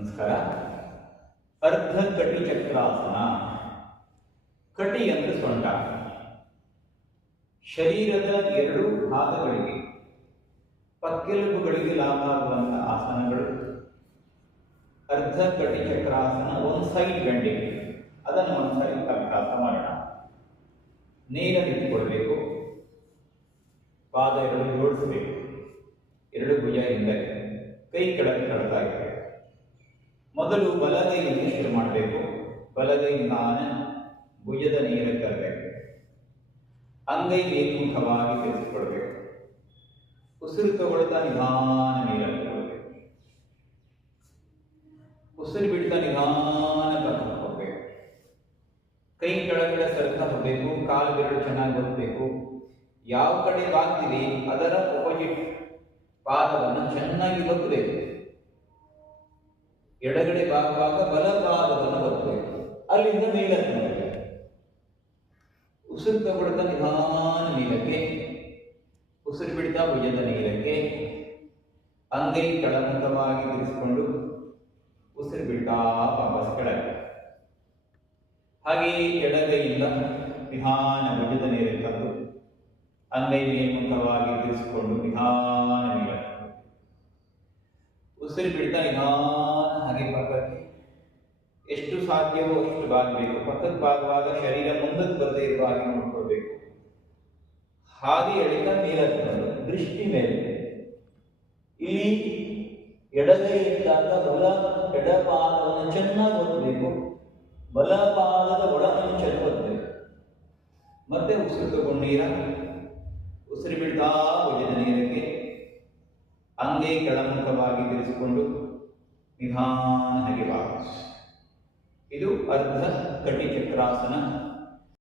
ನಮಸ್ಕಾರ. ಅರ್ಧ ಕಟಿ ಚಕ್ರಾಸನ. ಕಟಿ ಅಂದರೆ ಸೊಂಟ. ಶರೀರದ ಎರಡೂ ಭಾಗಗಳಿಗೆ ಪಕ್ಕೆಲುಬುಗಳಿಗೆ ಲಾಭ ಆಗುವಂತಹ ಆಸನಗಳು. ಅರ್ಧ ಕಟಿ ಚಕ್ರಾಸನ. ಒಂದು ಸೈಡ್ ಬೆಂಡಿಂಗ್, ಅದನ್ನು ಒಂದು ಸೈಡ್ ಅಭ್ಯಾಸ ಮಾಡೋಣ. ನೇರ ನಿಂತುಕೊಳ್ಬೇಕು, ಪಾದ ಎರಡು ಜೋಡಿಸಬೇಕು, ಎರಡು ಭುಜ ಹಿಂದೆ, ಕೈ ಕೆಳಗೆ ತಳ್ತಾ ಇರಬೇಕು. ಮೊದಲು ಬಲಗೈಯಿಂದ ಶುರು ಮಾಡಬೇಕು. ಬಲಗೈ ನಿಧಾನ ಭುಜದ ನೇರಕ್ಕೆ ತರಬೇಕು. ಅಂಗೈ ಮೇಲ್ಮುಖವಾಗಿ ತಿರುಗಿಸಿಕೊಳ್ಬೇಕು. ಉಸಿರು ತಗೊಳ್ತಾ ನಿಧಾನ ನೀರಲ್ಲಿ ತಗೊಳ್ಬೇಕು. ಉಸಿರು ಬಿಡ್ತಾ ನಿಧಾನ ಕರ್ಕೊಂಡು ಹೋಗ್ಬೇಕು. ಕೈ ಕೆಳಗಡೆ ಸರ್ತಾ ಹೋಗಬೇಕು. ಕಾಲು ಬೆರಳು ಚೆನ್ನಾಗಿ ಒತ್ತಬೇಕು. ಯಾವ ಕಡೆ ಬಾಗ್ತೀವಿ ಅದರ ಅಪೋಸಿಟ್ ಪಾದವನ್ನು ಚೆನ್ನಾಗಿ ಒತ್ತಬೇಕು. ಎಡಗಡೆ ಬಾಗುವಾಗ ಬಲ ಪಾದವನ್ನು ಒತ್ತಬೇಕು. ಅಲ್ಲಿಂದ ಮೇಲಕ್ಕೆ ನೋಡಬೇಕು. ಉಸಿರು ತಗೊಳ್ತಾ ನಿಧಾನ ನೀರಕ್ಕೆ, ಉಸಿರು ಬಿಡ್ತಾ ಭುಜದ ನೀರಕ್ಕೆ, ಅಂಗೈ ಕೆಳಮುಖವಾಗಿ ತಿರುಗಿಸಿಕೊಂಡು ಉಸಿರು ಬಿಡ್ತಾ ವಾಪಸ್ ಕೆಳಗೆ. ಹಾಗೆಯೇ ಎಡಗೈಯಿಂದ ನಿಧಾನ ಭುಜದ ನೀರಿಗೆ ತಂದು ಅಂಗೈ ಮೇಲ್ಮುಖವಾಗಿ ತಿರುಗಿಸಿಕೊಂಡು ನಿಧಾನ ನೀರಕ್ಕೆ ಉಸಿರು ಬಿಡ್ತಾ ನಿಧಾನ ಹಾಗೆ ಪಕ್ಕಕ್ಕೆ ಎಷ್ಟು ಸಾಧ್ಯವೋ ಅಷ್ಟು ಬಾಗಬೇಕು. ಪಕ್ಕಕ್ಕೆ ಬಾಗುವಾಗ ಶರೀರ ಮುಂದಕ್ಕೆ ಬರದೇ ಇರುವ ಹಾಗೆ ನೋಡ್ಕೊಳ್ಬೇಕು. ಹಾಗೆ ಎಳಿತಾ ನೀರಕ್ಕೆ ಬಂದು ದೃಷ್ಟಿ ಮೇಲೆ. ಇಲ್ಲಿ ಎಡಗೈ ಇದ್ದಾಗ ಎಡಪಾದವನ್ನು ಚೆನ್ನಾಗಿ ಒತ್ತಬೇಕು. ಬಲಪಾದದ ಒಳ ಅಂಚನ್ನು ಒತ್ತಬೇಕು. ಮತ್ತೆ ಉಸಿರು ತಗೊಂಡು ನೀರ, ಉಸಿರು ಬಿಡ್ತಾ ಭುಜದ ನೀರಕ್ಕೆ, ಅಂಗೈ ಕೆಳಮುಖವಾಗಿ ತಿರುಗಿಸಿಕೊಂಡು ನಿಧಾನ ಹಾಗೆ ವಾಪಸ್. ಇದು ಅರ್ಧ ಕಟಿ ಚಕ್ರಾಸನ.